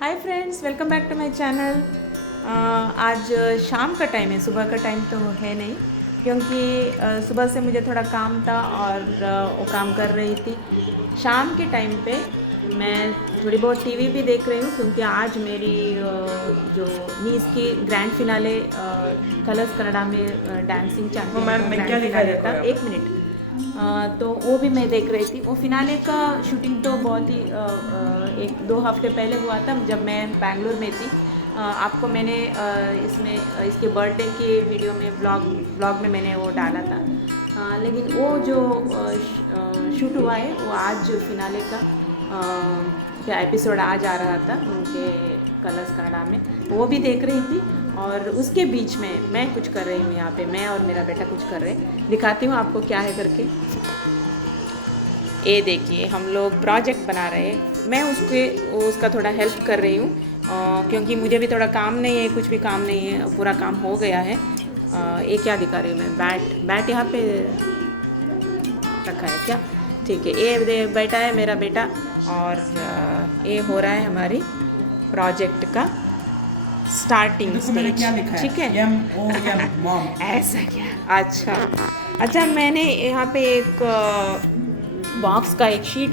Hi friends, welcome back to my channel. आज शाम का टाइम है, सुबह का टाइम तो है नहीं, क्योंकि सुबह से मुझे थोड़ा काम था और वो काम कर रही थी। शाम के टाइम पे मैं थोड़ी बहुत टीवी भी देख रही हूँ, क्योंकि आज मेरी जो नीस की ग्रैंड फिनाले कलर्स कनाडा में डांसिंग चैंपियन का ग्रैंड फिनाले था। एक मिनट। तो वो भी मैं देख रही थी। वो फिनाले का शूटिंग तो बहुत ही एक दो हफ्ते पहले हुआ था, जब मैं बैंगलोर में थी। आपको मैंने इसमें इसके बर्थडे के वीडियो में ब्लॉग में मैंने वो डाला था। लेकिन वो जो शूट हुआ है वो आज फिनाले का क्या एपिसोड आज आ रहा था उनके कलर्स कनाडा में, वो भी देख रही थी। और उसके बीच में मैं कुछ कर रही हूँ यहाँ पे, मैं और मेरा बेटा कुछ कर रहे हैं। दिखाती हूँ आपको क्या है करके। ये देखिए, हम लोग प्रोजेक्ट बना रहे हैं। मैं उसका थोड़ा हेल्प कर रही हूँ, क्योंकि मुझे भी थोड़ा काम नहीं है, कुछ भी काम नहीं है, पूरा काम हो गया है। ये क्या दिखा रही हूँ मैं, बैट यहाँ पे रखा है क्या? ठीक है, ये बैठा है मेरा बेटा, और ये हो रहा है हमारी प्रोजेक्ट का स्टार्टिंग स्टेज। ठीक है, ऐसा क्या? अच्छा, मैंने यहाँ पे एक बॉक्स का एक शीट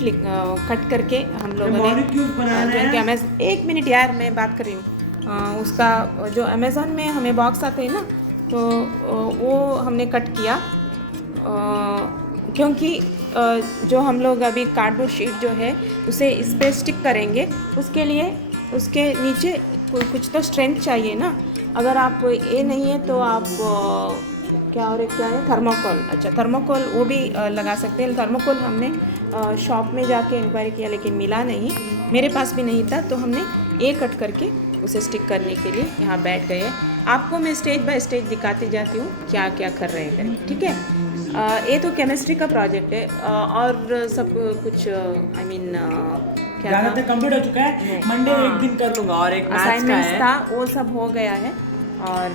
कट करके हम लोगों ने जो एक मिनट यार, मैं बात कर रही हूँ। उसका जो अमेज़न में हमें बॉक्स आते हैं ना, तो वो हमने कट किया, क्योंकि जो हम लोग अभी कार्डबोर्ड शीट जो है उसे इस पर स्टिक करेंगे। उसके लिए उसके नीचे कुछ तो स्ट्रेंथ चाहिए ना। अगर आप ये नहीं है तो आप क्या है, थर्मोकोल। अच्छा, थर्मोकोल वो भी लगा सकते हैं। थर्मोकोल हमने शॉप में जाके इंक्वायरी किया, लेकिन मिला नहीं, मेरे पास भी नहीं था। तो हमने ये कट करके उसे स्टिक करने के लिए यहाँ बैठ गए। आपको मैं स्टेज बाय स्टेज दिखाती जाती हूँ क्या क्या कर रहे हैं, ठीक है। ये तो केमिस्ट्री का प्रोजेक्ट है, और सब कुछ आई मीन क्या था, कंप्लीट हो चुका है। मंडे एक दिन कर लूँगा, और एक असाइनमेंट्स था, वो सब हो गया है। और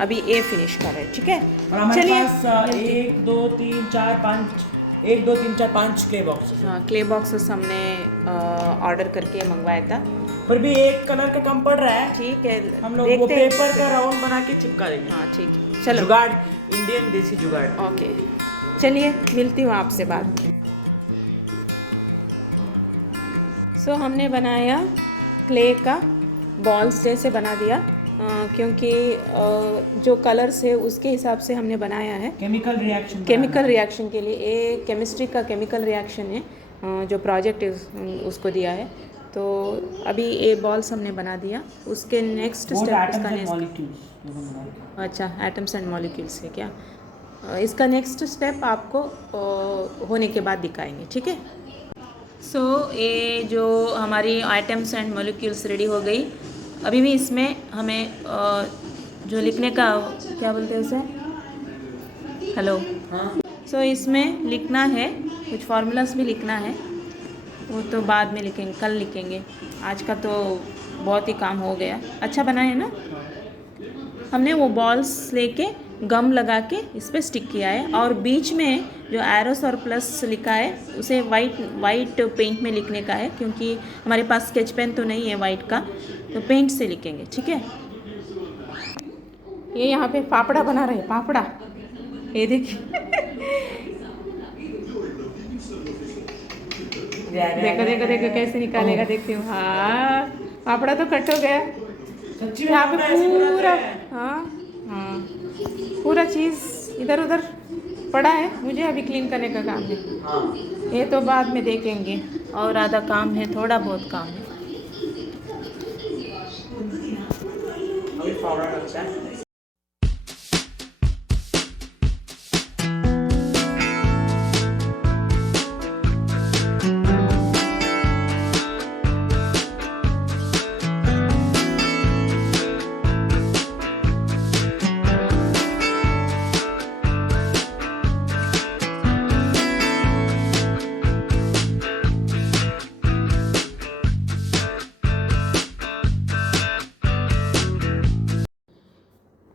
अभी ये फिनिश कर रहे हैं, ठीक है। और हमारे पास 1 2 3 4 5 1 2 3 4 5 क्ले बॉक्सेस। हाँ, क्ले बॉक्सेस हमने ऑर्डर करके मंगवाया था। पर भी एक कलर का कम पड़ रहा है। ठीक है, हम लोग वो पेपर का राउंड बना के चिपका देंगे। हाँ ठीक है, चलो। जुगाड़, इंडियन देसी जुगाड़। ओके, चलिए मिलती हूँ आपसे बाद। सो हमने बनाया क्ले का बॉल्स जैसे बना दिया, क्योंकि जो कलर्स है उसके हिसाब से हमने बनाया है। केमिकल रिएक्शन के लिए, ये केमिस्ट्री का केमिकल रिएक्शन है, जो प्रोजेक्ट उसको दिया है। तो अभी ये बॉल्स हमने बना दिया। उसके नेक्स्ट स्टेप इसका अच्छा, एटम्स एंड मॉलिक्यूल्स है क्या? इसका नेक्स्ट स्टेप आपको होने के बाद दिखाएंगे, ठीक है। सो ये जो हमारी आइटम्स एंड मॉलिक्यूल्स रेडी हो गई। अभी भी इसमें हमें जो लिखने का, क्या बोलते हैं उसे, हेलो, सो इसमें लिखना है, कुछ फार्मूलास भी लिखना है। वो तो बाद में लिखेंगे, कल लिखेंगे। आज का तो बहुत ही काम हो गया। अच्छा बना है ना? हमने वो बॉल्स लेके गम लगा के इस पर स्टिक किया है, और बीच में जो एरोस और प्लस लिखा है उसे वाइट पेंट में लिखने का है, क्योंकि हमारे पास स्केच पेन तो नहीं है वाइट का, तो पेंट से लिखेंगे, ठीक है। ये यहाँ पे पापड़ा बना रहे हैं, पापड़ा, ये देखिए। देखो देखो देखो कैसे निकालेगा, देखती हूँ। हाँ, पापड़ा तो कट हो गया यहाँ पे पूरा। हाँ हाँ, पूरा चीज़ इधर उधर पड़ा है, मुझे अभी क्लीन करने का काम है। ये तो बाद में देखेंगे, और आधा काम है, थोड़ा बहुत काम है। अभी फावड़ा लगता है।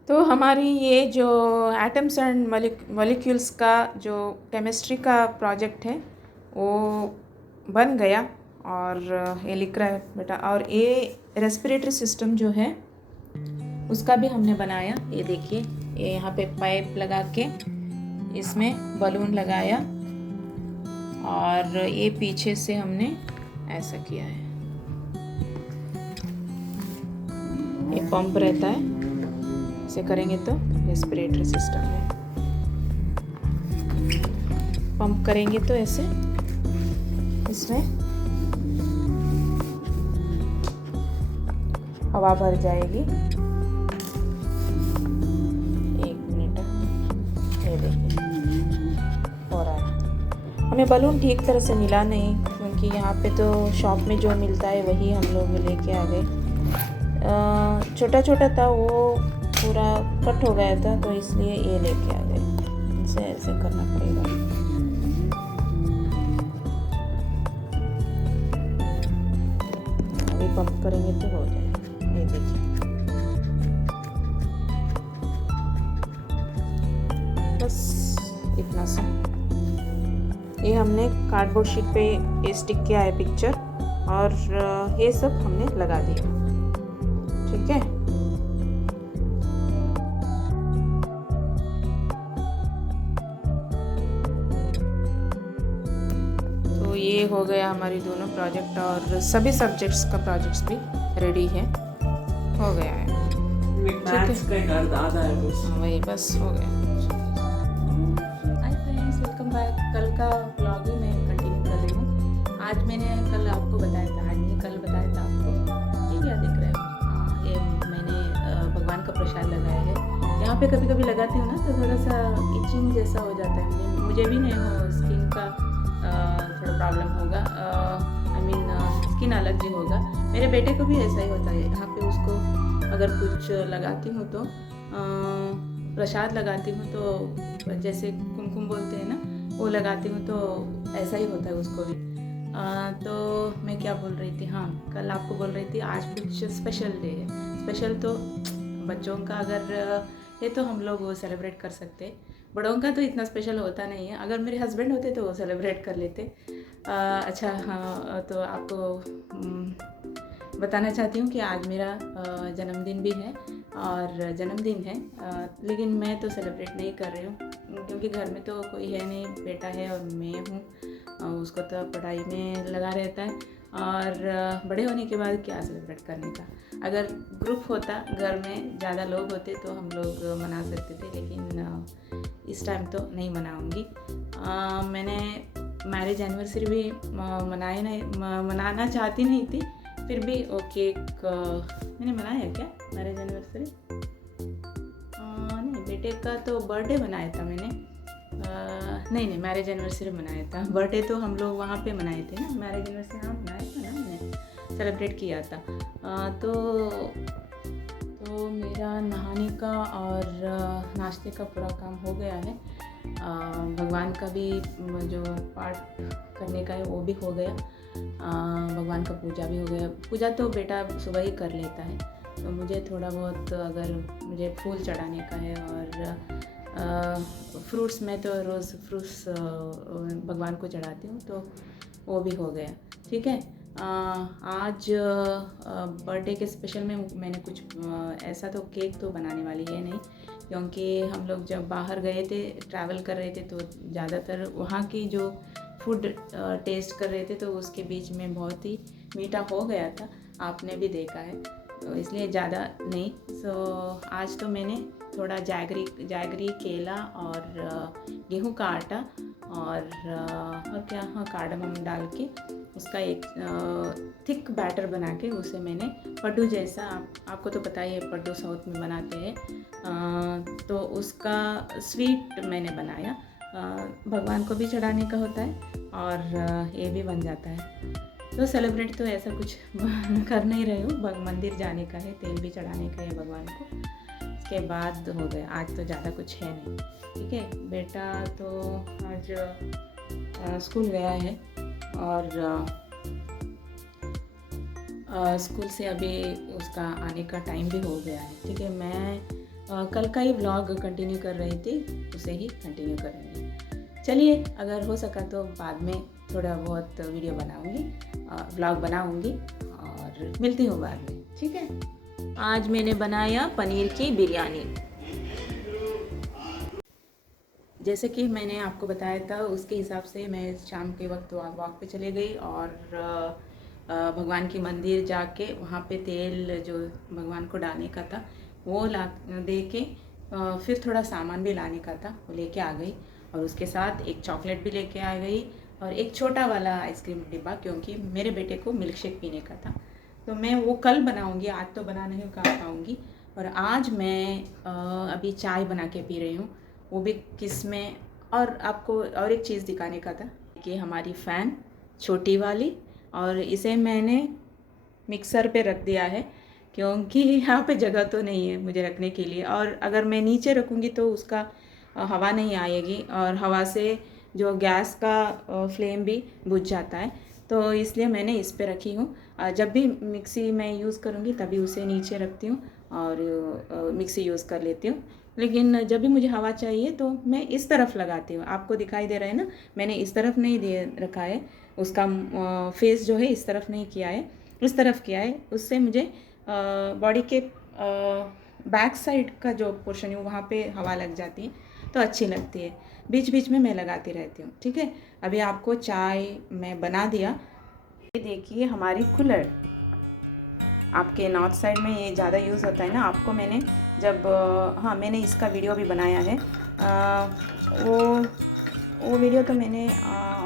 तो हमारी ये जो एटम्स एंड मॉलिक्यूल्स का जो केमिस्ट्री का प्रोजेक्ट है वो बन गया। और ये लिख रहा है बेटा। और ये रेस्पिरेटरी सिस्टम जो है उसका भी हमने बनाया। ये देखिए, ये यहाँ पे पाइप लगा के इसमें बलून लगाया और ये पीछे से हमने ऐसा किया है। ये पंप रहता है, इसे करेंगे तो रेस्पिरेटरी सिस्टम में पंप करेंगे तो ऐसे इसमें हवा भर जाएगी। एक मिनट, ये देखिए हो रहा है। हमें बलून ठीक तरह से मिला नहीं, क्योंकि यहाँ पे तो शॉप में जो मिलता है वही हम लोग लेके आ गए। छोटा छोटा था, वो पूरा कट हो गया था, तो इसलिए ये लेके आ गए। इसे ऐसे करना पड़ेगा। अभी पंप करेंगे तो हो जाएगा। ये देखिए, बस इतना सा। ये हमने कार्डबोर्ड शीट पे ये स्टिक किया है पिक्चर, और ये सब हमने लगा दिया। ठीक है, तो ये हो गया हमारी दोनों प्रोजेक्ट, और सभी सब्जेक्ट्स का प्रोजेक्ट्स भी रेडी है, हो गया है। ठीक है, वही बस हो गया। हाय फ्रेंड्स, वेलकम बैक। कल का ब्लॉग ही मैं कंटिन्यू कर रही हूँ। आज मैंने कल आपको बताया था, कल बताया था आपको, ये क्या दिख रहा है? ये मैंने भगवान का प्रसाद लगाया है। यहाँ पे कभी कभी लगाती हूँ ना, तो थोड़ा सा इचिंग जैसा हो जाता है। मुझे भी नहीं हो, स्किन का थोड़ा प्रॉब्लम होगा, आई मीन स्किन एलर्जी होगा। मेरे बेटे को भी ऐसा ही होता है। यहाँ पे उसको अगर कुछ लगाती हूँ तो प्रसाद लगाती हूँ, तो जैसे कुमकुम बोलते हैं ना, वो लगाती हूँ तो ऐसा ही होता है उसको भी। तो मैं क्या बोल रही थी, हाँ कल आपको बोल रही थी आज कुछ स्पेशल डे है। स्पेशल तो बच्चों का अगर है तो हम लोग वो सेलिब्रेट कर सकते, बड़ों का तो इतना स्पेशल होता नहीं है। अगर मेरे हस्बैंड होते तो वो सेलिब्रेट कर लेते। अच्छा हाँ, तो आपको बताना चाहती हूँ कि आज मेरा जन्मदिन भी है, और जन्मदिन है, लेकिन मैं तो सेलिब्रेट नहीं कर रही हूँ, क्योंकि घर में तो कोई है नहीं, बेटा है और मैं हूँ। उसको तो पढ़ाई में लगा रहता है, और बड़े होने के बाद क्या सेलिब्रेट करने का। अगर ग्रुप होता, घर में ज़्यादा लोग होते तो हम लोग मना सकते थे, लेकिन इस टाइम तो नहीं मनाऊँगी। मैंने मैरिज एनिवर्सरी भी मनाना चाहती नहीं थी, फिर भी वो केक मैंने मनाया क्या मैरिज एनिवर्सरी? नहीं, बेटे का तो बर्थडे मनाया था मैंने। नहीं मैरिज एनिवर्सरी मनाया था। बर्थडे तो हम लोग वहाँ पे मनाए थे ना, मैरिज एनिवर्सरी हाँ मनाया था ना, मैंने सेलिब्रेट किया था। तो मेरा नहाने का और नाश्ते का पूरा काम हो गया है। भगवान का भी जो पाठ करने का है वो भी हो गया। भगवान का पूजा भी हो गया। पूजा तो बेटा सुबह ही कर लेता है, तो मुझे थोड़ा बहुत अगर मुझे फूल चढ़ाने का है, और फ्रूट्स में तो रोज़ फ्रूट्स भगवान को चढ़ाती हूँ, तो वो भी हो गया। ठीक है, आज बर्थडे के स्पेशल में मैंने कुछ ऐसा तो केक तो बनाने वाली है नहीं, क्योंकि हम लोग जब बाहर गए थे, ट्रैवल कर रहे थे, तो ज़्यादातर वहाँ की जो फूड टेस्ट कर रहे थे, तो उसके बीच में बहुत ही मीठा हो गया था, आपने भी देखा है, तो इसलिए ज़्यादा नहीं। आज तो मैंने थोड़ा जैगरी केला और गेहूं का आटा और क्या, हाँ कार्डमम डाल के उसका एक थिक बैटर बना के उसे मैंने पड्डू जैसा, आपको तो पता ही है पड्डू साउथ में बनाते हैं, तो उसका स्वीट मैंने बनाया। भगवान को भी चढ़ाने का होता है और ये भी बन जाता है। तो सेलिब्रेट तो ऐसा कुछ कर नहीं रही हूँ, मंदिर जाने का है, तेल भी चढ़ाने का है भगवान को, उसके बाद हो गया। आज तो ज़्यादा कुछ है नहीं। ठीक है, बेटा तो आज स्कूल गया है, और स्कूल से अभी उसका आने का टाइम भी हो गया है। ठीक है, मैं कल का ही व्लॉग कंटिन्यू कर रही थी, उसे ही कंटिन्यू करेंगे। चलिए, अगर हो सका तो बाद में थोड़ा बहुत वीडियो बनाऊंगी, व्लॉग बनाऊंगी और मिलती हूँ बाद में, ठीक है। आज मैंने बनाया पनीर की बिरयानी। जैसे कि मैंने आपको बताया था उसके हिसाब से मैं शाम के वक्त वॉक पे चले गई और भगवान की मंदिर जाके वहाँ पे तेल जो भगवान को डालने का था वो ला दे के फिर थोड़ा सामान भी लाने का था, वो लेके आ गई और उसके साथ एक चॉकलेट भी लेके आ गई और एक छोटा वाला आइसक्रीम डिब्बा, क्योंकि मेरे बेटे को मिल्क शेक पीने का था। तो मैं वो कल बनाऊंगी, आज तो बना नहीं पाऊँगी। और आज मैं अभी चाय बना के पी रही हूँ, वो भी किस में। और आपको और एक चीज़ दिखाने का था कि हमारी फ़ैन छोटी वाली, और इसे मैंने मिक्सर पे रख दिया है क्योंकि यहाँ पे जगह तो नहीं है मुझे रखने के लिए, और अगर मैं नीचे रखूँगी तो उसका हवा नहीं आएगी और हवा से जो गैस का फ्लेम भी बुझ जाता है। तो इसलिए मैंने इस पे रखी हूँ। जब भी मिक्सी मैं यूज़ करूँगी तभी उसे नीचे रखती हूँ और मिक्सी यूज़ कर लेती हूँ। लेकिन जब भी मुझे हवा चाहिए तो मैं इस तरफ लगाती हूँ। आपको दिखाई दे रहा है ना, मैंने इस तरफ नहीं दे रखा है, उसका फेस जो है इस तरफ नहीं किया है, इस तरफ किया है। उससे मुझे बॉडी के बैक साइड का जो पोर्शन है वहाँ पे हवा लग जाती है तो अच्छी लगती है। बीच बीच में मैं लगाती रहती हूँ, ठीक है। अभी आपको चाय मैं बना दिया। ये देखिए हमारी कुल्हड़, आपके नॉर्थ साइड में ये ज़्यादा यूज़ होता है ना। आपको मैंने जब हाँ मैंने इसका वीडियो भी बनाया है, वो वीडियो तो मैंने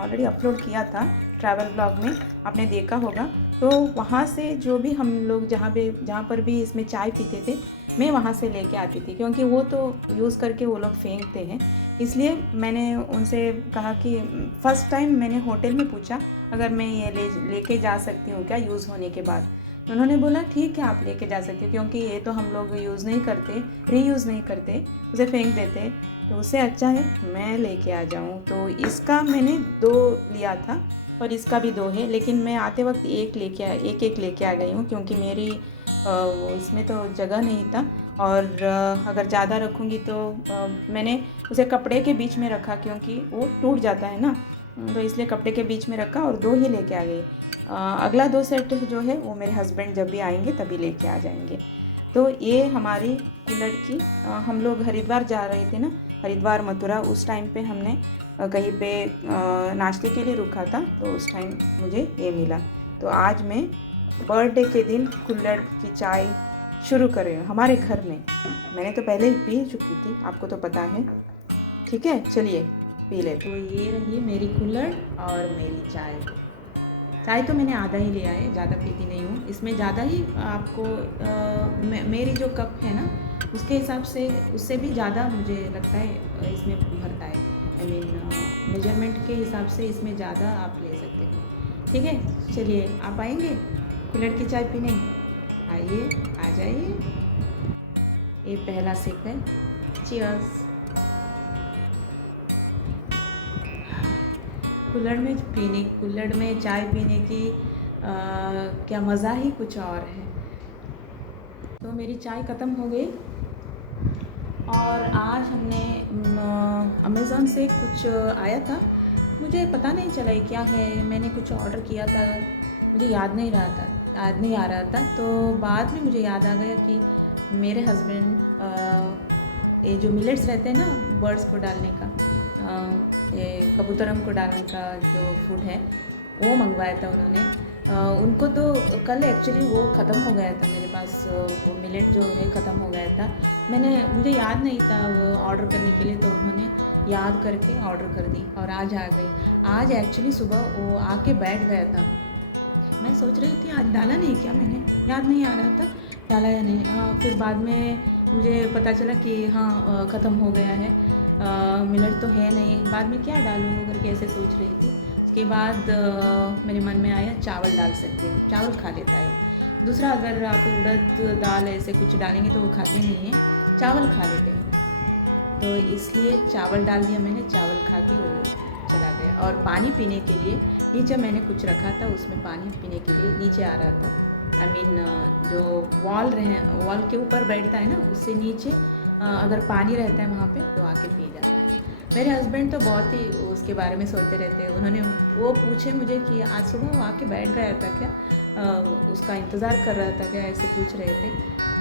ऑलरेडी अपलोड किया था ट्रैवल ब्लॉग में, आपने देखा होगा। तो वहाँ से जो भी हम लोग जहाँ पर भी इसमें चाय पीते थे मैं वहाँ से लेके आती थी, क्योंकि वो तो यूज़ करके वो लोग फेंकते हैं। इसलिए मैंने उनसे कहा कि फ़र्स्ट टाइम मैंने होटल में पूछा अगर मैं ये लेके जा सकती हूँ क्या यूज़ होने के बाद। उन्होंने बोला ठीक है आप लेके जा सकते हो, क्योंकि ये तो हम लोग यूज़ नहीं करते, रीयूज़ नहीं करते, उसे फेंक देते, तो उससे अच्छा है मैं लेके आ जाऊँ। तो इसका मैंने 2 लिया था और इसका भी 2 है, लेकिन मैं आते वक्त एक लेके आ गई हूँ, क्योंकि मेरी इसमें तो जगह नहीं था। और अगर ज़्यादा रखूँगी तो मैंने उसे कपड़े के बीच में रखा, क्योंकि वो टूट जाता है ना, तो इसलिए कपड़े के बीच में रखा और 2 ही लेके आ गई। अगला 2 सेट जो है वो मेरे हस्बैंड जब भी आएंगे तभी लेके आ जाएंगे। तो ये हमारी कुल्हड़ की हम लोग हरिद्वार जा रहे थे ना, हरिद्वार मथुरा, उस टाइम पे हमने कहीं पे नाश्ते के लिए रुका था, तो उस टाइम मुझे ये मिला। तो आज मैं बर्थडे के दिन कुल्हड़ की चाय शुरू कर रही हूँ हमारे घर में। मैंने तो पहले ही पी चुकी थी, आपको तो पता है, ठीक है। चलिए पी ले। तो ये रही मेरी कुल्हड़ और मेरी चाय। चाय तो मैंने आधा ही लिया है, ज़्यादा पीती नहीं हूँ। इसमें ज़्यादा ही आपको मेरी जो कप है ना उसके हिसाब से, उससे भी ज़्यादा मुझे लगता है इसमें भरता है। आई मीन मेजरमेंट के हिसाब से इसमें ज़्यादा आप ले सकते हो, ठीक है। चलिए आप आएंगे कुल्हड़ की चाय पीने? आइए, आ जाइए। ये पहला सिप है, चीयर्स। कुल्हड़ में चाय पीने की क्या मज़ा ही कुछ और है। तो मेरी चाय ख़त्म हो गई और आज हमने अमेज़ॉन से कुछ आया था, मुझे पता नहीं चला ये क्या है। मैंने कुछ ऑर्डर किया था, मुझे याद नहीं आ रहा था। तो बाद में मुझे याद आ गया कि मेरे हस्बैंड ये जो मिलेट्स रहते हैं ना बर्ड्स को डालने का, ये कबूतरम को डालने का जो फूड है वो मंगवाया था उन्होंने। उनको तो कल एक्चुअली वो ख़त्म हो गया था, मेरे पास वो मिलेट जो है ख़त्म हो गया था। मुझे याद नहीं था वो ऑर्डर करने के लिए, तो उन्होंने याद करके ऑर्डर कर दी और आज आ गई। आज एक्चुअली सुबह वो आके बैठ गया था, मैं सोच रही थी आज डाला नहीं क्या, मैंने याद नहीं आ रहा था डाला या नहीं। फिर बाद में मुझे पता चला कि हाँ ख़त्म हो गया है, मिलेट तो है नहीं, बाद में क्या डालूँ करके ऐसे सोच रही थी। उसके बाद मेरे मन में आया चावल डाल सकती हूँ, चावल खा लेता है। दूसरा अगर आप उड़द दाल ऐसे कुछ डालेंगे तो वो खाते नहीं हैं, चावल खा लेते हैं, तो इसलिए चावल डाल दिया मैंने। चावल खा के वो चला गया। और पानी पीने के लिए नीचे मैंने कुछ रखा था, उसमें पानी पीने के लिए नीचे आ रहा था। आई मीन जो वॉल के ऊपर बैठता है ना, उससे नीचे अगर पानी रहता है वहाँ पे तो आके पी जाता है। मेरे हस्बैंड तो बहुत ही उसके बारे में सोचते रहते हैं। उन्होंने वो पूछे मुझे कि आज सुबह वो आके बैठ गया था क्या, उसका इंतज़ार कर रहा था क्या, ऐसे पूछ रहे थे।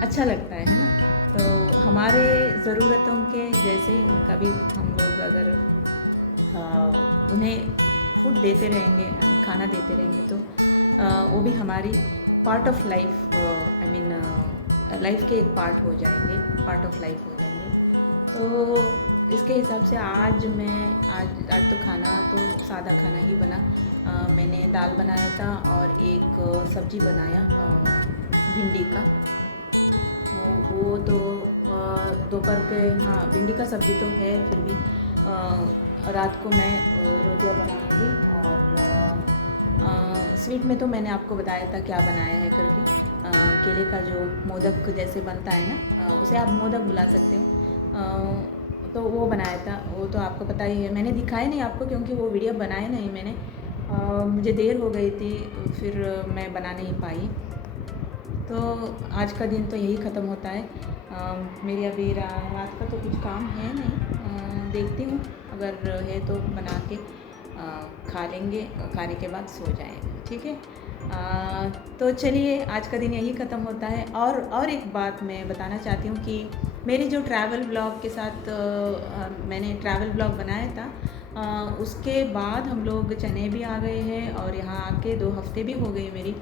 अच्छा लगता है ना। तो हमारे ज़रूरतों के जैसे ही उनका भी हम लोग अगर उन्हें फूड देते रहेंगे, खाना देते रहेंगे तो वो भी हमारी part of life, I mean life के एक पार्ट हो जाएंगे, पार्ट ऑफ लाइफ हो जाएंगे। तो इसके हिसाब से आज तो खाना तो सादा खाना ही बना। मैंने दाल बनाया था और एक सब्ज़ी बनाया भिंडी का। वो तो दोपहर के, हाँ भिंडी का सब्ज़ी तो है, फिर भी रात को मैं रोटियां बनाऊंगी। और स्वीट में तो मैंने आपको बताया था क्या बनाया है करके। केले का जो मोदक जैसे बनता है ना, उसे आप मोदक बुला सकते हो, तो वो बनाया था। वो तो आपको पता ही है, मैंने दिखाया नहीं आपको क्योंकि वो वीडियो बनाया नहीं मैंने। मुझे देर हो गई थी, फिर मैं बना नहीं पाई। तो आज का दिन तो यही ख़त्म होता है। मेरी अभी रात का तो कुछ काम है नहीं, देखती हूँ अगर है तो बना के खा लेंगे, खाने के बाद सो जाएंगे, ठीक है। तो चलिए आज का दिन यही ख़त्म होता है। और एक बात मैं बताना चाहती हूँ कि मेरी जो ट्रैवल ब्लॉग के साथ मैंने ट्रैवल ब्लॉग बनाया था, उसके बाद हम लोग चेन्नई भी आ गए हैं और यहाँ आके 2 हफ्ते भी हो गए मेरी।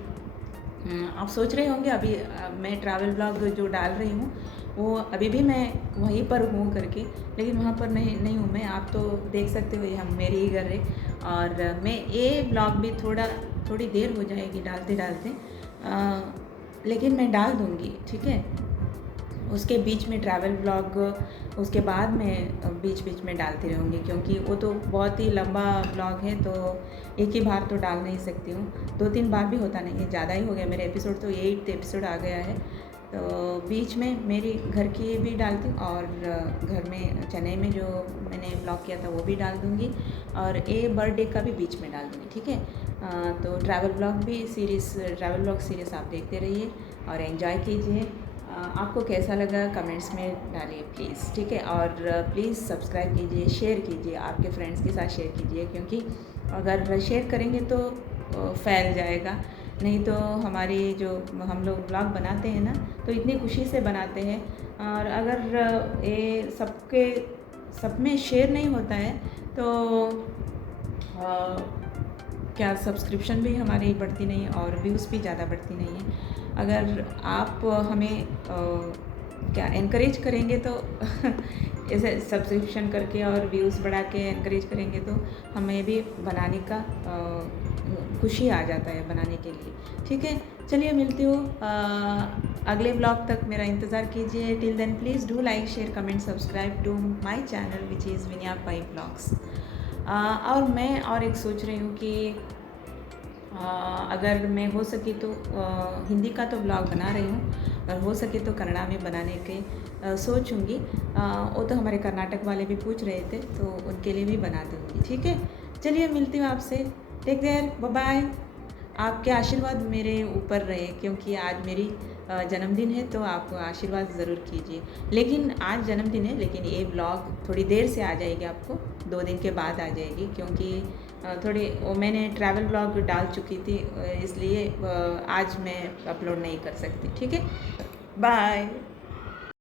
आप सोच रहे होंगे अभी मैं ट्रैवल ब्लॉग जो डाल रही हूँ वो अभी भी मैं वहीं पर हूँ करके, लेकिन वहाँ पर नहीं हूँ मैं। आप तो देख सकते हो ये हम मेरे ही घर है। और मैं ये ब्लॉग भी थोड़ी देर हो जाएगी डालते, लेकिन मैं डाल दूँगी, ठीक है। उसके बीच में ट्रैवल ब्लॉग, उसके बाद मैं बीच में डालती रहूँगी क्योंकि वो तो बहुत ही लंबा ब्लॉग है, तो एक ही बार तो डाल नहीं सकती हूँ। 2-3 बार भी होता नहीं है, ज़्यादा ही हो गया। मेरे एपिसोड तो 8 एपिसोड आ गया है। तो बीच में मेरी घर की भी डालती हूँ और घर में चेन्नई में जो मैंने ब्लॉग किया था वो भी डाल दूँगी, और ये बर्थडे का भी बीच में डाल दूँगी, ठीक है। तो ट्रैवल ब्लॉग सीरीज़ आप देखते रहिए और एंजॉय कीजिए। आपको कैसा लगा कमेंट्स में डालिए प्लीज़, ठीक है। और प्लीज़ सब्सक्राइब कीजिए, शेयर कीजिए, आपके फ्रेंड्स के साथ शेयर कीजिए, क्योंकि अगर शेयर करेंगे तो फैल जाएगा। नहीं तो हमारी जो हम लोग ब्लॉग बनाते हैं ना, तो इतनी खुशी से बनाते हैं, और अगर ये सब में शेयर नहीं होता है तो क्या सब्सक्रिप्शन भी हमारी बढ़ती नहीं और व्यूज़ भी ज़्यादा बढ़ती नहीं है। अगर आप हमें क्या एनकरेज करेंगे तो ऐसे सब्सक्रिप्शन करके और व्यूज़ बढ़ा के एनकरेज करेंगे तो हमें भी बनाने का खुशी आ जाता है बनाने के लिए, ठीक है। चलिए मिलती हूँ अगले ब्लॉग तक, मेरा इंतज़ार कीजिए। Till then please do like, share, comment, subscribe to my channel which is Viniya Pai blogs. और मैं और एक सोच रही हूँ कि अगर मैं हो सके तो हिंदी का तो ब्लॉग बना रही हूँ, और हो सके तो कन्नड़ा में बनाने के सोचूंगी। वो तो हमारे कर्नाटक वाले भी पूछ रहे थे, तो उनके लिए भी बना दूँगी, ठीक है। चलिए मिलती हूँ आपसे, टेक केयर, बाय बाय। आपके आशीर्वाद मेरे ऊपर रहे, क्योंकि आज मेरी जन्मदिन है, तो आप आशीर्वाद ज़रूर कीजिए। लेकिन आज जन्मदिन है, लेकिन ये ब्लॉग थोड़ी देर से आ जाएगी, आपको 2 दिन के बाद आ जाएगी, क्योंकि वो मैंने ट्रैवल ब्लॉग डाल चुकी थी, इसलिए आज मैं अपलोड नहीं कर सकती, ठीक है। बाय।